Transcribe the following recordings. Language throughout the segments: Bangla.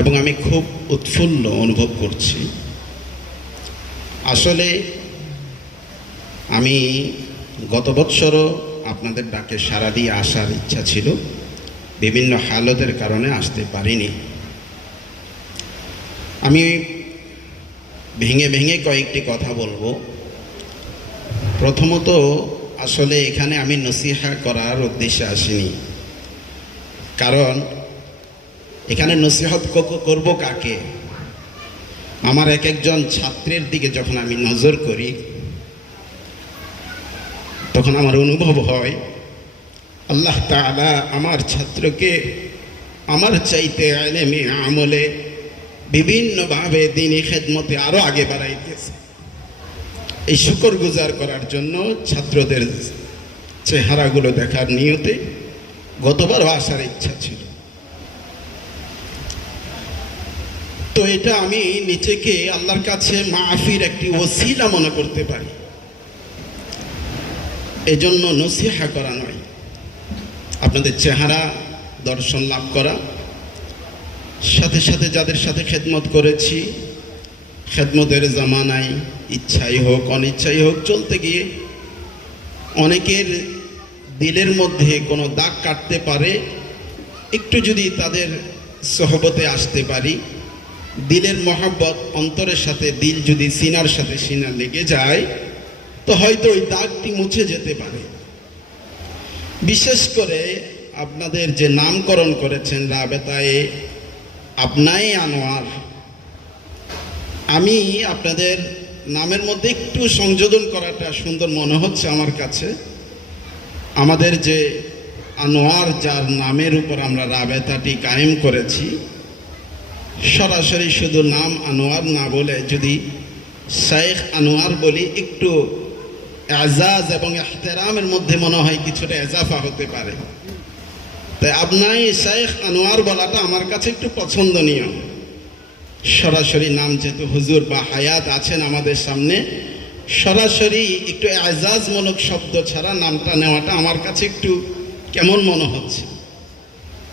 এবং আমি খুব উৎফুল্ল অনুভব করছি। আসলে আমি গত বৎসরও আপনাদের ডাকে সাড়া দিয়ে আসার ইচ্ছা ছিল, বিভিন্ন হালতের কারণে আসতে পারিনি। আমি ভেঙে ভেঙে কয়েকটি কথা বলবো। প্রথমত, আসলে এখানে আমি নসিহা করার উদ্দেশ্যে আসিনি, কারণ এখানে নসিহত করব কাকে? আমার এক একজন ছাত্রের দিকে যখন আমি নজর করি তখন আমার অনুভব হয় আল্লাহ তাআলা আমার ছাত্রকে আমার চাইতে ইলমে আমলে বিভিন্নভাবে দ্বীনি খেদমতে আরও আগে বাড়াইতেছে। এই শুকরগুজার করার জন্য ছাত্রদের চেহারাগুলো দেখার নিয়তে গতবারও আসার ইচ্ছা ছিল। তো এটা আমি নিজেকে আল্লাহর কাছে মাফির একটি ওসিলা মনে করতে পারি। এজন্য নসিহা করা নয়, আপনাদের চেহারা দর্শন লাভ করা, সাথে সাথে যাদের সাথে খেদমত করেছি, খেদমতের জামানায় ইচ্ছাই হোক অনিচ্ছাই হোক চলতে গিয়ে অনেকের দিলের মধ্যে কোনো দাগ কাটতে পারে। একটু যদি তাদের সোহবতে আসতে পারি, দিলের মহব্বত অন্তরের সাথে দিল যদি সিনার সাথে সিনা লেগে যায়, তো হয়তো ওই দাগটি মুছে যেতে পারে। বিশেষ করে আপনাদের যে নামকরণ করেছেন রাবেতায়ে আবনায়ে আনোয়ার, আমি আপনাদের নামের মধ্যে একটু সংযোজন করাটা সুন্দর মনে হচ্ছে আমার কাছে। আমাদের যে আনোয়ার, যার নামের উপর আমরা রাবেতাটি কায়েম করেছি, সরাসরি শুধু নাম আনোয়ার না বলে যদি শেখ আনোয়ার বলি, একটু এজাজ এবং ইহতেরামের মধ্যে মনে হয় কিছুটা এজাফা হতে পারে। তাই আবনায়ে শেখ আনোয়ার বলাটা আমার কাছে একটু পছন্দনীয়। সরাসরি নাম যেহেতু হুজুর বা হায়াত আছেন আমাদের সামনে, সরাসরি একটু এজাজমূলক শব্দ ছাড়া নামটা নেওয়াটা আমার কাছে একটু কেমন মনে হচ্ছে।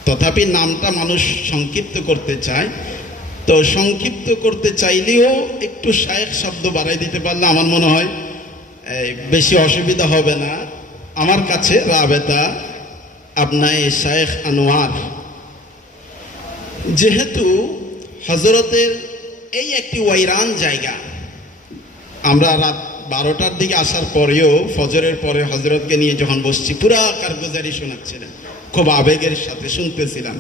তথাপি নামটা মানুষ সংক্ষিপ্ত করতে চায়, তো সংক্ষিপ্ত করতে চাইলেও একটু শায়েখ শব্দ বাড়াই দিতে পারলে আমার মনে হয় বেশি অসুবিধা হবে না। আমার কাছে রাবেতা আবনায়ে শেখ আনোয়ার, যেহেতু হজরতের এই একটি ওয়াইরান জায়গা, আমরা রাত 12টার দিকে আসার পরেও ফজরের পরে হজরতকে নিয়ে যখন বসছি, পুরা কারগুজারি শোনাচ্ছিলেন, খুব আবেগের সাথে শুনতেছিলাম।